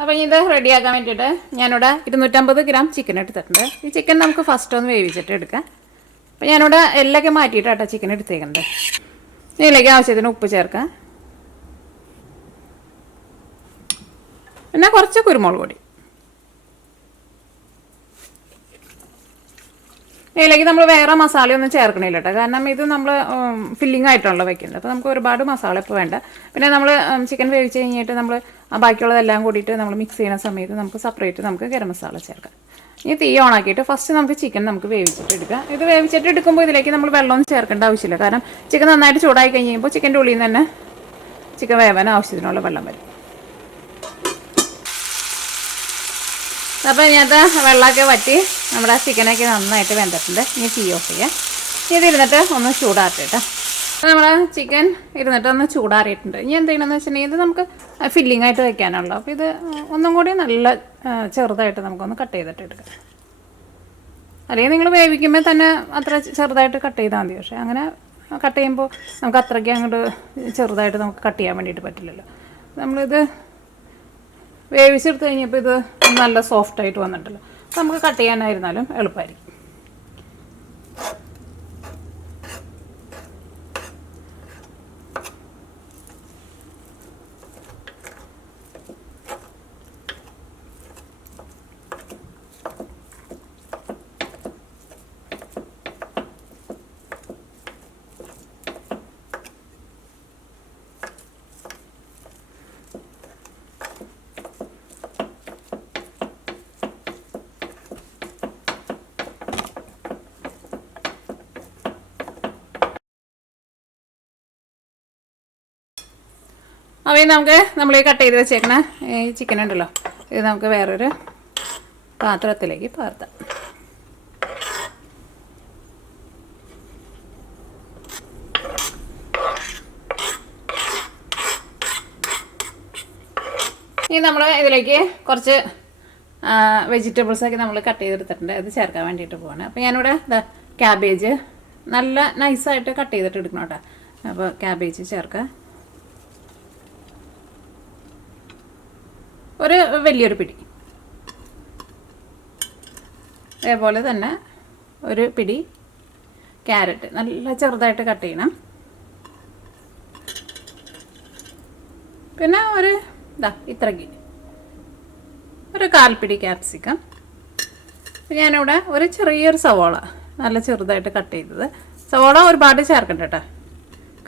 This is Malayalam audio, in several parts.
അപ്പോൾ ഇത് റെഡിയാക്കാൻ വേണ്ടിയിട്ട് ഞാനിവിടെ 250 ഗ്രാം ചിക്കൻ എടുത്തിട്ടുണ്ട്. ഈ ചിക്കൻ നമുക്ക് ഫസ്റ്റ് ഒന്ന് വേവിച്ചിട്ട് എടുക്കാം. അപ്പോൾ ഞാനിവിടെ എല്ലൊക്കെ മാറ്റിയിട്ടാട്ടോ ചിക്കൻ എടുത്തേക്കുന്നത്. ഇതിലേക്ക് ആവശ്യത്തിന് ഉപ്പ് ചേർക്കാം, പിന്നെ കുറച്ച് കുരുമുളക് പൊടി. ഇതിലേക്ക് നമ്മൾ വേറെ മസാലയൊന്നും ചേർക്കണില്ല കേട്ടോ, കാരണം ഇത് നമ്മൾ ഫില്ലിംഗ് ആയിട്ടാണല്ലോ വെക്കുന്നത്. അപ്പോൾ നമുക്ക് ഒരുപാട് മസാല ഇപ്പോൾ വേണ്ട. പിന്നെ നമ്മൾ ചിക്കൻ വേവിച്ച് കഴിഞ്ഞിട്ട് നമ്മൾ ബാക്കിയുള്ളതെല്ലാം കൂടിയിട്ട് നമ്മൾ മിക്സ് ചെയ്യുന്ന സമയത്ത് നമുക്ക് സെപ്പറേറ്റ് നമുക്ക് ഗരം മസാല ചേർക്കാം. ഇനി തീ ഓണാക്കിയിട്ട് ഫസ്റ്റ് നമുക്ക് ചിക്കൻ നമുക്ക് വേവിച്ചിട്ട് എടുക്കാം. ഇത് വേവിച്ചിട്ട് എടുക്കുമ്പോൾ ഇതിലേക്ക് നമ്മൾ വെള്ളമൊന്നും ചേർക്കേണ്ട ആവശ്യമില്ല, കാരണം ചിക്കൻ നന്നായിട്ട് ചൂടായി കഴിയുമ്പോൾ ചിക്കൻ്റെ ഉള്ളിൽ നിന്ന് തന്നെ ചിക്കൻ വേവാൻ ആവശ്യത്തിനുള്ള വെള്ളം വരും. അപ്പോൾ ഇതിനകത്ത് വെള്ളമൊക്കെ വറ്റി നമ്മുടെ ചിക്കനൊക്കെ നന്നായിട്ട് വെന്തിട്ടുണ്ട്. ഇനി തീ ഓഫ് ചെയ്യാം. ഇത് ഇരുന്നിട്ട് ഒന്ന് ചൂടാറിയിട്ട് നമ്മുടെ ചിക്കൻ ഇരുന്നിട്ട് ഒന്ന് ചൂടാറിയിട്ടുണ്ട്. ഇനി എന്ത് ചെയ്യണമെന്ന് വെച്ചിട്ടുണ്ടെങ്കിൽ ഇത് നമുക്ക് ഫില്ലിംഗ് ആയിട്ട് വെക്കാനുള്ളൂ. അപ്പോൾ ഇത് ഒന്നും കൂടി നല്ല ചെറുതായിട്ട് നമുക്കൊന്ന് കട്ട് ചെയ്തിട്ട് എടുക്കാം. അല്ലെങ്കിൽ നിങ്ങൾ വേവിക്കുമ്പോൾ തന്നെ അത്ര ചെറുതായിട്ട് കട്ട് ചെയ്താൽ മതി. പക്ഷേ അങ്ങനെ കട്ട് ചെയ്യുമ്പോൾ നമുക്ക് അത്രയ്ക്ക് അങ്ങോട്ട് ചെറുതായിട്ട് നമുക്ക് കട്ട് ചെയ്യാൻ വേണ്ടിയിട്ട് പറ്റില്ലല്ലോ. നമ്മളിത് വേവിച്ചെടുത്ത് കഴിഞ്ഞപ്പോൾ ഇത് നല്ല സോഫ്റ്റായിട്ട് വന്നിട്ടല്ലോ, നമുക്ക് കട്ട് ചെയ്യാനായിരുന്നാലും എളുപ്പമായിരിക്കും. അപ്പോൾ നമുക്ക് നമ്മൾ ഈ കട്ട് ചെയ്ത് വെച്ചേക്കണ ഈ ചിക്കൻ ഉണ്ടല്ലോ, ഇത് നമുക്ക് വേറൊരു പാത്രത്തിലേക്ക് പകർത്താം. ഇനി നമ്മൾ ഇതിലേക്ക് കുറച്ച് വെജിറ്റബിൾസൊക്കെ നമ്മൾ കട്ട് ചെയ്തെടുത്തിട്ടുണ്ട്, അത് ചേർക്കാൻ വേണ്ടിയിട്ട് പോവാണ്. അപ്പോൾ ഞാനിവിടെ ക്യാബേജ് നല്ല നൈസായിട്ട് കട്ട് ചെയ്തിട്ട് എടുക്കണം കേട്ടോ. അപ്പോൾ ക്യാബേജ് ചേർക്കാം, ഒരു വലിയൊരു പിടി. അതേപോലെ തന്നെ ഒരു പിടി ക്യാരറ്റ് നല്ല ചെറുതായിട്ട് കട്ട് ചെയ്യണം. പിന്നെ ഒരു ഇത്രയ്ക്ക് ഒരു 1/4 പിടി ക്യാപ്സിക്കം. ഞാനിവിടെ ഒരു ചെറിയൊരു സവോള നല്ല ചെറുതായിട്ട് കട്ട് ചെയ്തത്. സവോള ഒരുപാട് ചേർക്കണ്ട കേട്ടോ,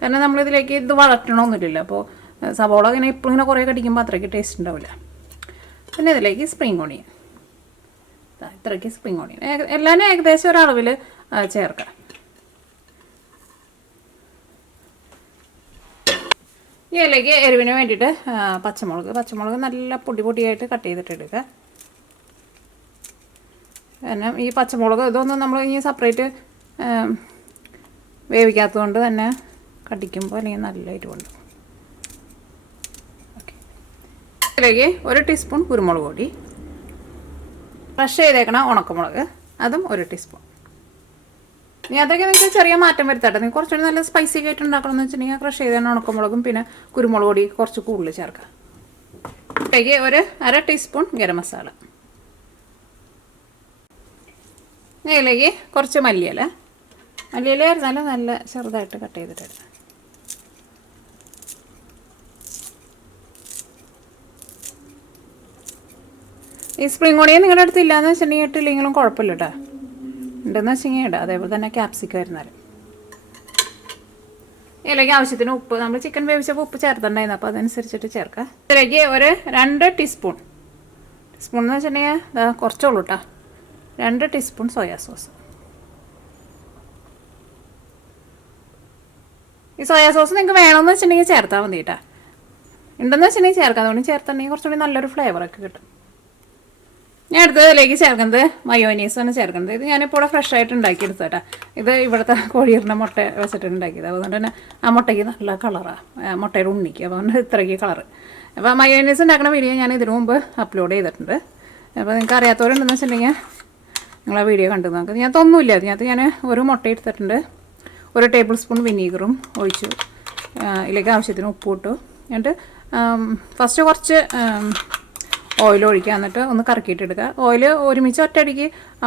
കാരണം നമ്മളിതിലേക്ക് ഇത് വളർത്തണമൊന്നുമില്ലല്ലോ. അപ്പോൾ സവോള ഇങ്ങനെ ഇപ്പോഴും ഇങ്ങനെ കുറേ കടിക്കുമ്പോൾ അത്രയ്ക്ക് ടേസ്റ്റ് ഉണ്ടാവില്ല. പിന്നെ ഇതിലേക്ക് സ്പ്രിംഗ് ഓണിയൻ, ഇത്രയ്ക്ക് സ്പ്രിംഗ് ഓണിയൻ എല്ലാവരും ഏകദേശം ഒരളവിൽ ചേർക്കാം. ഇതിലേക്ക് എരിവിന് വേണ്ടിയിട്ട് പച്ചമുളക് നല്ല പൊടിയായിട്ട് കട്ട് ചെയ്തിട്ട് എടുക്കുക. കാരണം ഈ പച്ചമുളക് ഇതൊന്നും നമ്മൾ ഇനി സെപ്പറേറ്റ് വേവിക്കാത്തതുകൊണ്ട് തന്നെ കടിക്കുമ്പോൾ അല്ലെങ്കിൽ നല്ല എരിവുണ്ട്. ഇതിലേക്ക് 1 ടീസ്പൂൺ കുരുമുളക് പൊടി, ക്രഷ് ചെയ്തേക്കണ ഉണക്കമുളക് അതും 1 ടീസ്പൂൺ. ഇനി അതൊക്കെ നിങ്ങൾക്ക് ചെറിയ മാറ്റം വരുത്താട്ടെ. നിങ്ങൾക്ക് കുറച്ചുകൂടി നല്ല സ്പൈസി ആയിട്ട് ഉണ്ടാക്കണമെന്ന് വെച്ചിട്ടുണ്ടെങ്കിൽ ക്രഷ് ചെയ്തേക്കണ ഉണക്കമുളകും പിന്നെ കുരുമുളക് പൊടി കുറച്ച് കൂടുതൽ ചേർക്കാം. ഇതിലേക്ക് 1/2 ടീസ്പൂൺ ഗരം മസാല. ഇതിലേക്ക് കുറച്ച് മല്ലിയില ആയിരുന്നാലും നല്ല ചെറുതായിട്ട് കട്ട് ചെയ്തിട്ട് എടുക്കാം. ഈ സ്പ്രിംഗ് ഓണിയൻ നിങ്ങളുടെ അടുത്ത് ഇല്ലയെന്ന് വെച്ചിട്ടുണ്ടെങ്കിൽ ഇട്ടില്ലെങ്കിലും കുഴപ്പമില്ല കേട്ടോ, ഉണ്ടെന്ന് വെച്ചെങ്കിൽ ഇടാം. അതേപോലെ തന്നെ ക്യാപ്സിക്കം ആയിരുന്നാലും. ഇതിലേക്ക് ആവശ്യത്തിന് ഉപ്പ്, നമ്മൾ ചിക്കൻ വേവിച്ചപ്പോൾ ഉപ്പ് ചേർത്തിട്ടുണ്ടായിരുന്നു, അപ്പോൾ അതനുസരിച്ചിട്ട് ചേർക്കാം. ഇതിലേക്ക് 2 ടീസ്പൂൺ എന്ന് വെച്ചിട്ടുണ്ടെങ്കിൽ കുറച്ചുള്ളൂ കേട്ടോ, 2 ടീസ്പൂൺ സോയാ സോസ്. ഈ സോയാ സോസ് നിങ്ങൾക്ക് വേണമെന്ന് വെച്ചിട്ടുണ്ടെങ്കിൽ ചേർത്താൽ മതി കേട്ടോ, ഉണ്ടെന്ന് വെച്ചിട്ടുണ്ടെങ്കിൽ ചേർക്കാം. അതുകൊണ്ട് ചേർത്തിട്ടുണ്ടെങ്കിൽ കുറച്ചുകൂടി നല്ലൊരു ഫ്ലേവറൊക്കെ കിട്ടും. ഞാൻ അടുത്തതിലേക്ക് ചേർക്കുന്നത് മയോനീസാണ് ചേർക്കുന്നത്. ഇത് ഞാനിപ്പോൾ ഇവിടെ ഫ്രഷ് ആയിട്ട് ഉണ്ടാക്കിയെടുത്തു കേട്ടോ. ഇത് ഇവിടുത്തെ കോഴിയുടെ മുട്ട വെച്ചിട്ട് ഉണ്ടാക്കിയത്, അതുകൊണ്ട് തന്നെ ആ മുട്ടയ്ക്ക് നല്ല കളറാണ്, മുട്ടയുടെ ഉണ്ണിക്ക്. അതുകൊണ്ട് ഇത്രയ്ക്ക് കളറ്. അപ്പോൾ മയോനീസ് ഉണ്ടാക്കുന്ന വീഡിയോ ഞാൻ ഇതിനു മുമ്പ് അപ്ലോഡ് ചെയ്തിട്ടുണ്ട്. അപ്പോൾ നിങ്ങൾക്ക് അറിയാത്തവരുണ്ടെന്ന് വെച്ചിട്ടുണ്ടെങ്കിൽ നിങ്ങൾ ആ വീഡിയോ കണ്ടു നോക്കുക. ഇതിനകത്ത് ഒന്നുമില്ല, അതിനകത്ത് ഞാൻ ഒരു മുട്ട എടുത്തിട്ടുണ്ട്, 1 ടേബിൾ സ്പൂൺ വിനീഗറും ഒഴിച്ചു, ഇതിലേക്ക് ആവശ്യത്തിന് ഉപ്പ് ഇട്ടു. എന്നിട്ട് ഫസ്റ്റ് കുറച്ച് ഓയിൽ ഒഴിക്കുക. എന്നിട്ട് ഒന്ന് കറക്കിയിട്ടെടുക്കുക. ഓയിൽ ഒരുമിച്ച് ഒറ്റയടിക്ക്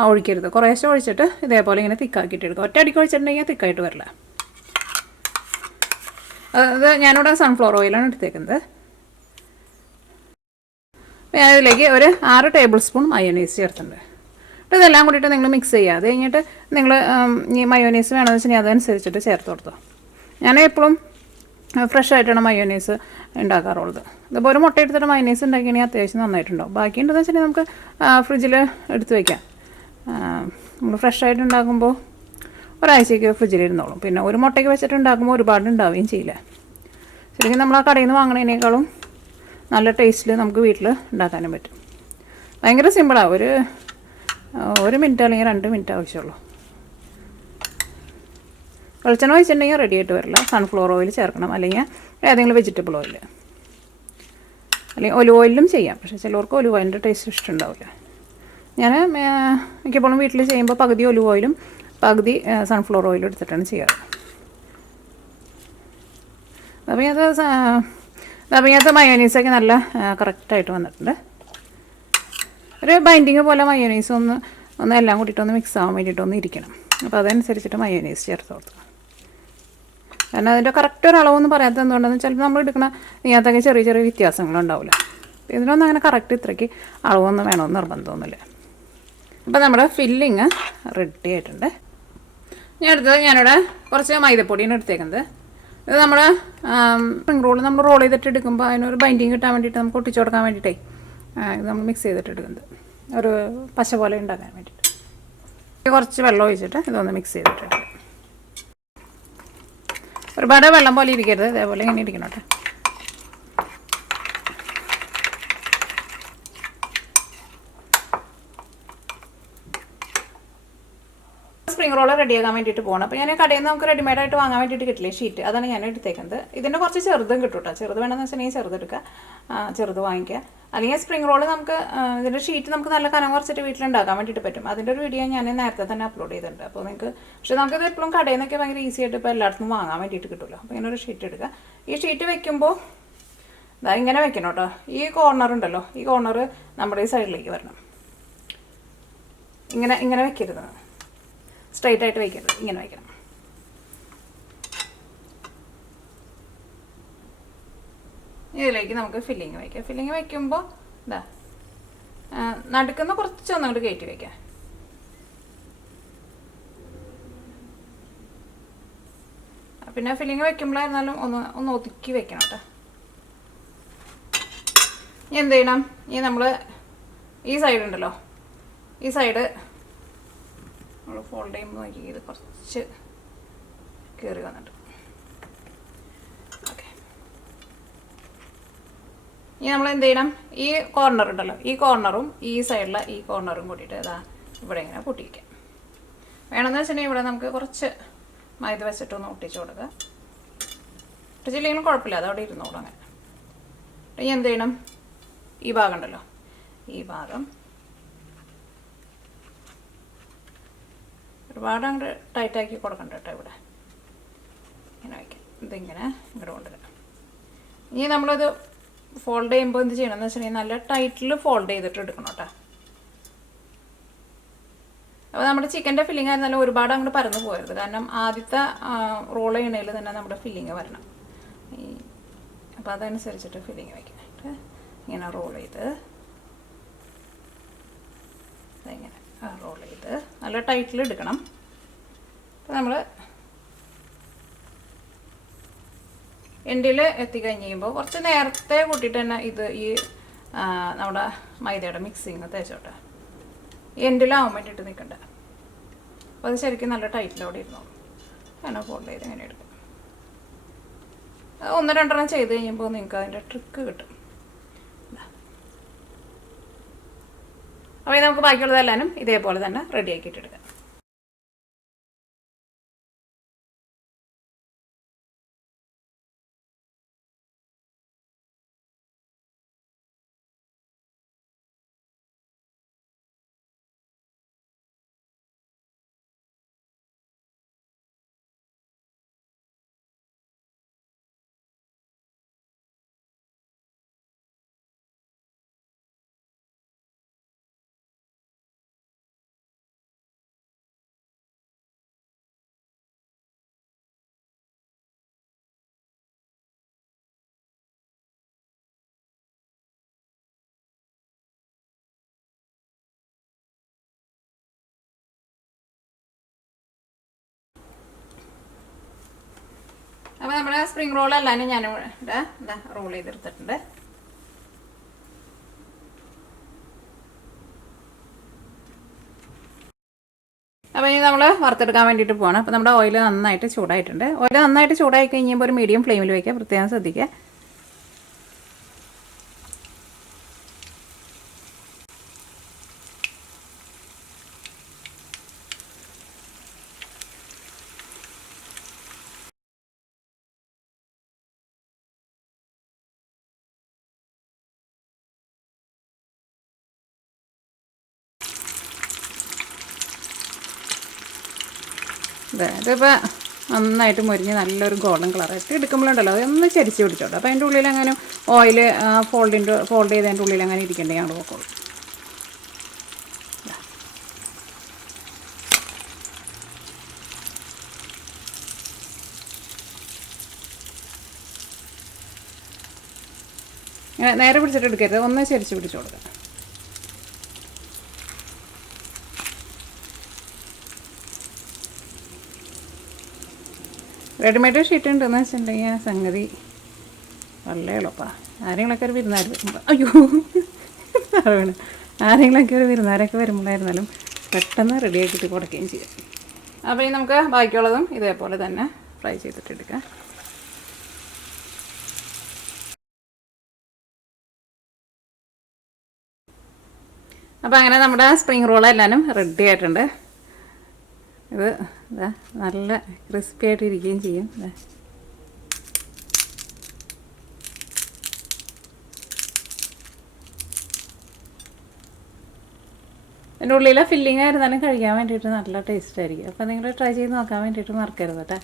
ഒഴിക്കരുത്. കുറേശ്ശെ ഒഴിച്ചിട്ട് ഇതേപോലെ ഇങ്ങനെ തിക്കാക്കിയിട്ടെടുക്കുക. ഒറ്റയടിക്ക് ഒഴിച്ചിട്ടുണ്ടെങ്കിൽ തിക്കായിട്ട് വരില്ല. അത് ഞാനിവിടെ സൺഫ്ലവർ ഓയിലാണ് എടുത്തേക്കുന്നത്. ഞാനിതിലേക്ക് ഒരു 6 ടേബിൾ സ്പൂൺ മയോനൈസ് ചേർത്തിട്ടുണ്ട്. ഇതെല്ലാം കൂടിയിട്ട് നിങ്ങൾ മിക്സ് ചെയ്യുക. അത് കഴിഞ്ഞിട്ട് നിങ്ങൾ ഈ മയോനൈസ് വേണമെന്ന് വെച്ചാൽ അതനുസരിച്ചിട്ട് ചേർത്ത് കൊടുത്തോ. ഞാൻ എപ്പോഴും ഫ്രഷ് ആയിട്ടാണ് മയോനൈസ് ഉണ്ടാക്കാറുള്ളത്. ഇതിപ്പോൾ ഒരു മുട്ട എടുത്തിട്ട് മയോനൈസ് ഉണ്ടാക്കിയാണെങ്കിൽ അത്യാവശ്യം നന്നായിട്ടുണ്ടാവും. ബാക്കിയുണ്ടെന്ന് വെച്ചിട്ടുണ്ടെങ്കിൽ നമുക്ക് ഫ്രിഡ്ജിൽ എടുത്ത് വയ്ക്കാം. നമ്മൾ ഫ്രഷ് ആയിട്ട് ഉണ്ടാക്കുമ്പോൾ ഒരാഴ്ചയ്ക്ക് ഫ്രിഡ്ജിലിരുന്നോളും. പിന്നെ ഒരു മുട്ടയ്ക്ക് വെച്ചിട്ട് ഉണ്ടാക്കുമ്പോൾ ഒരുപാട് ഉണ്ടാവുകയും ചെയ്യില്ല. ശരിക്കും നമ്മൾ ആ കടയിൽ നിന്ന് വാങ്ങണതിനേക്കാളും നല്ല ടേസ്റ്റിൽ നമുക്ക് വീട്ടിൽ ഉണ്ടാക്കാനും പറ്റും. ഭയങ്കര സിമ്പിളാണ്. ഒരു മിനിറ്റ് അല്ലെങ്കിൽ 2 മിനിറ്റ് ആവശ്യമുള്ളൂ. വെളിച്ചെണ്ണ ഒഴിച്ചിട്ടുണ്ടെങ്കിൽ റെഡി ആയിട്ട് വരില്ല. സൺഫ്ലവർ ഓയിൽ ചേർക്കണം, അല്ലെങ്കിൽ ഏതെങ്കിലും വെജിറ്റബിൾ ഓയിൽ, അല്ലെങ്കിൽ ഒലിവ് ഓയിലും ചെയ്യാം. പക്ഷേ ചിലവർക്ക് ഒലിവ് ഓയിലിൻ്റെ ടേസ്റ്റ് ഇഷ്ടമുണ്ടാവില്ല. ഞാൻ മിക്കപ്പോഴും വീട്ടിൽ ചെയ്യുമ്പോൾ പകുതി ഒലിവ് ഓയിലും പകുതി സൺഫ്ലവർ ഓയിലും എടുത്തിട്ടാണ് ചെയ്യാറ്. അതിനകത്ത് മയോനൈസൊക്കെ നല്ല കറക്റ്റായിട്ട് വന്നിട്ടുണ്ട്. ഒരു ബൈൻഡിങ് പോലെ മയോനൈസ് ഒന്ന് എല്ലാം കൂട്ടിയിട്ടൊന്ന് മിക്സ് ആവാൻ വേണ്ടിയിട്ടൊന്ന് ഇരിക്കണം. അപ്പോൾ അതനുസരിച്ചിട്ട് മയോനൈസ് ചേർത്ത് കൊടുക്കുക. കാരണം അതിൻ്റെ കറക്റ്റ് ഒരു അളവൊന്നും പറയാത്തത് എന്തുകൊണ്ടെന്ന് വെച്ചാൽ നമ്മൾ എടുക്കുന്ന ഇതിനകത്തൊക്കെ ചെറിയ ചെറിയ വ്യത്യാസങ്ങളുണ്ടാവില്ല. ഇതിനൊന്നും അങ്ങനെ കറക്റ്റ് ഇത്രയ്ക്ക് അളവൊന്നും വേണമെന്ന് നിർബന്ധമൊന്നുമില്ല. അപ്പോൾ നമ്മുടെ ഫില്ലിങ് റെഡി ആയിട്ടുണ്ട്. ഞാനിവിടെ കുറച്ച് മൈദപ്പൊടിയാണ് എടുത്തേക്കുന്നത്. ഇത് നമ്മൾ സ്പ്രിംഗ് റോൾ നമ്മൾ റോൾ ചെയ്തിട്ട് എടുക്കുമ്പോൾ അതിനൊരു ബൈൻഡിങ് കിട്ടാൻ വേണ്ടിയിട്ട് നമുക്ക് ഒട്ടിച്ചു കൊടുക്കാൻ വേണ്ടിയിട്ടേ ഇത് നമ്മൾ മിക്സ് ചെയ്തിട്ട് എടുക്കുന്നത്, ഒരു പശ പോലെ ഉണ്ടാക്കാൻ വേണ്ടിയിട്ട്. കുറച്ച് വെള്ളം ഒഴിച്ചിട്ട് ഇതൊന്ന് മിക്സ് ചെയ്തിട്ട് ഒരുപാട് വെള്ളം പോലെ ഇരിക്കരുത്, ഇതേപോലെ ഇങ്ങനെ ഇരിക്കണം കേട്ടോ. സ്പ്രിംഗ് റോൾ റെഡിയാക്കാൻ വേണ്ടിയിട്ട് പോകണം. അപ്പോൾ ഞാൻ കടയിൽ നിന്ന് നമുക്ക് റെഡിമെയ്ഡായിട്ട് വാങ്ങാൻ വേണ്ടിയിട്ട് കിട്ടില്ലേ ഷീറ്റ്, അതാണ് ഞാൻ എടുത്തേക്കുന്നത്. ഇതിൻ്റെ കുറച്ച് ചെറുതും കിട്ടും കേട്ടോ. ചെറുത് വേണമെന്ന് വെച്ചിട്ടുണ്ടെങ്കിൽ ചെറുതെടുക്കുക, ചെറുത് വാങ്ങിക്കുക. അല്ലെങ്കിൽ സ്പ്രിംഗ് റോൾ നമുക്ക് ഇതിൻ്റെ ഷീറ്റ് നമുക്ക് നല്ല കനം കുറച്ചിട്ട് വീട്ടിലുണ്ടാക്കാൻ വേണ്ടിയിട്ട് പറ്റും. അതിൻ്റെ ഒരു വീഡിയോ ഞാൻ നേരത്തെ തന്നെ അപ്ലോഡ് ചെയ്തിട്ടുണ്ട്. അപ്പോൾ നിങ്ങൾക്ക് പക്ഷേ നമുക്കിത് എപ്പോഴും കടയിൽ നിന്നൊക്കെ ഭയങ്കര ഈസി ആയിട്ട് ഇപ്പോൾ എല്ലായിടത്തും വാങ്ങാൻ വേണ്ടിയിട്ട് കിട്ടുമല്ലോ. അപ്പോൾ ഇങ്ങനെ ഒരു ഷീറ്റ് എടുക്കുക. ഈ ഷീറ്റ് വെക്കുമ്പോൾ ഇങ്ങനെ വെക്കണം കേട്ടോ. ഈ കോർണർ ഉണ്ടല്ലോ, ഈ കോർണർ നമ്മുടെ ഈ സൈഡിലേക്ക് വരണം. ഇങ്ങനെ വെക്കരുത്, സ്ട്രൈറ്റ് ആയിട്ട് വയ്ക്കരുത്, ഇങ്ങനെ വയ്ക്കണം. ഇതിലേക്ക് നമുക്ക് ഫില്ലിങ് വയ്ക്കാം. ഫില്ലിങ് വയ്ക്കുമ്പോൾ നടുക്കുന്ന കുറച്ചൊന്നും അങ്ങോട്ട് കയറ്റി വയ്ക്കാം. പിന്നെ ഫില്ലിങ് വയ്ക്കുമ്പോഴായിരുന്നാലും ഒന്ന് ഒതുക്കി വെക്കണം കേട്ടോ. ഇനി എന്ത് ചെയ്യണം, ഇനി നമ്മൾ ഈ സൈഡ് ഉണ്ടല്ലോ, ഈ സൈഡ് നമ്മൾ ഫോൾഡ് ചെയ്യുമ്പോൾ നോക്കി ഇത് കുറച്ച് കയറി വന്നിട്ട് ഓക്കെ. ഇനി നമ്മൾ എന്ത് ചെയ്യണം, ഈ കോർണർ ഉണ്ടല്ലോ, ഈ കോർണറും ഈ സൈഡിലെ ഈ കോർണറും കൂട്ടിയിട്ട് ഇതാ ഇവിടെ ഇങ്ങനെ പൊട്ടിക്കാം. വേണമെന്ന് വെച്ചിട്ടുണ്ടെങ്കിൽ ഇവിടെ നമുക്ക് കുറച്ച് മൈദ വെച്ചിട്ടൊന്ന് ഒട്ടിച്ച് കൊടുക്കുക. ഒട്ടിച്ചില്ലെങ്കിലും കുഴപ്പമില്ല, അതവിടെ ഇരുന്നോളൂ അങ്ങനെ. ഇനി എന്ത് ചെയ്യണം, ഈ ഭാഗം ഉണ്ടല്ലോ, ഈ ഭാഗം ഒരുപാട് അങ്ങോട്ട് ടൈറ്റാക്കി കൊടുക്കണ്ട കേട്ടോ. ഇവിടെ ഇങ്ങനെ വയ്ക്കാം, ഇതിങ്ങനെ ഇങ്ങോട്ട് കൊണ്ടുവരാം. ഇനി നമ്മളത് ഫോൾഡ് ചെയ്യുമ്പോൾ എന്ത് ചെയ്യണമെന്ന് വെച്ചിട്ടുണ്ടെങ്കിൽ നല്ല ടൈറ്റിൽ ഫോൾഡ് ചെയ്തിട്ട് എടുക്കണം കേട്ടോ. അപ്പോൾ നമ്മുടെ ചിക്കൻ്റെ ഫില്ലിങ് ആയിരുന്നാലും ഒരുപാട് അങ്ങോട്ട് പരന്ന് പോകരുത്. കാരണം ആദ്യത്തെ റോൾ ചെയ്യണതിൽ തന്നെ നമ്മുടെ ഫില്ലിങ് വരണം. അപ്പോൾ അതനുസരിച്ചിട്ട് ഫില്ലിങ് വയ്ക്കാനായിട്ട് ഇങ്ങനെ റോൾ ചെയ്ത് ഇങ്ങനെ റോൾ ചെയ്ത് നല്ല ടൈറ്റിൽ എടുക്കണം. അപ്പോൾ നമ്മൾ എൻഡിൽ എത്തിക്കഴിഞ്ഞ് കഴിയുമ്പോൾ കുറച്ച് നേരത്തെ കൂട്ടിയിട്ട് തന്നെ ഈ നമ്മുടെ മൈദയുടെ മിക്സിങ് തേച്ചോട്ടെ. എൻഡിലാവാൻ വേണ്ടിയിട്ട് നിൽക്കണ്ട. അപ്പോൾ അത് ശരിക്കും നല്ല ടൈറ്റിലവിടെ ഇരുന്നോളൂ. അങ്ങനെ ഫോൾഡ് ചെയ്ത് ഇങ്ങനെ എടുക്കും. 1-2 ചെയ്ത് കഴിയുമ്പോൾ നിങ്ങൾക്ക് അതിൻ്റെ ട്രിക്ക് കിട്ടും. അപ്പോൾ നമുക്ക് ബാക്കിയുള്ളതെല്ലാനും ഇതേപോലെ തന്നെ റെഡിയാക്കിയിട്ടെടുക്കാം. അപ്പോൾ നമ്മുടെ സ്പ്രിംഗ് റോൾ എല്ലാവരും ഞാൻ ഇവിടെ ഇതാ റോൾ ചെയ്തെടുത്തിട്ടുണ്ട്. അപ്പോൾ ഇനി നമ്മൾ വറുത്തെടുക്കാൻ വേണ്ടിയിട്ട് പോകണം. അപ്പോൾ നമ്മുടെ ഓയിൽ നന്നായിട്ട് ചൂടായിട്ടുണ്ട്. ഓയിൽ നന്നായിട്ട് ചൂടായി കഴിയുമ്പോൾ ഒരു മീഡിയം ഫ്ലെയിമിൽ വയ്ക്കുക, പ്രത്യേകം ശ്രദ്ധിക്കുക. ഇതിപ്പോൾ നന്നായിട്ട് മുരിഞ്ഞ് നല്ലൊരു ഗോൾഡൻ കളറായിട്ട് എടുക്കുമ്പോഴുണ്ടല്ലോ അതൊന്ന് ചരിച്ച് പിടിച്ചോട്ടോ. അപ്പോൾ അതിൻ്റെ ഉള്ളിൽ അങ്ങനെ ഓയിൽ ഫോൾഡ് ചെയ്തതിൻ്റെ ഉള്ളിൽ അങ്ങനെ ഇരിക്കേണ്ടത് ഞങ്ങൾ നോക്കുള്ളൂ. ഇങ്ങനെ നേരെ പിടിച്ചിട്ട് എടുക്കരുത്, ഒന്ന് ചരിച്ച് പിടിച്ചു കൊടുക്കുക. റെഡിമെയ്ഡ് ഷീറ്റ് ഉണ്ടെന്ന് വെച്ചിട്ടുണ്ടെങ്കിൽ സംഗതി വളരെ എളുപ്പമാണ്. ആരെങ്കിലൊക്കെ ഒരു വിരുന്നാർ വരുമ്പോൾ അയ്യോ അറിയണം, ആരെങ്കിലൊക്കെ ഒരു വിരുന്നാരൊക്കെ വരുമ്പോഴായിരുന്നാലും പെട്ടെന്ന് റെഡിയാക്കിയിട്ട് കൊടുക്കുകയും ചെയ്യും. അപ്പോൾ ഇനി നമുക്ക് ബാക്കിയുള്ളതും ഇതേപോലെ തന്നെ ഫ്രൈ ചെയ്തിട്ടെടുക്കാം. അപ്പോൾ അങ്ങനെ നമ്മുടെ സ്പ്രിംഗ് റോൾ എല്ലാവരും റെഡി ആയിട്ടുണ്ട്. ഇത് ഇതാ നല്ല ക്രിസ്പി ആയിട്ട് ഇരിക്കുകയും ചെയ്യും. അതിൻ്റെ ഉള്ളിലെ ഫില്ലിംഗ് ആയിരുന്നാലും കഴിക്കാൻ വേണ്ടിയിട്ട് നല്ല ടേസ്റ്റ് ആയിരിക്കും. അപ്പോൾ നിങ്ങൾ ട്രൈ ചെയ്ത് നോക്കാൻ വേണ്ടിയിട്ട് മറക്കരുത് കേട്ടോ.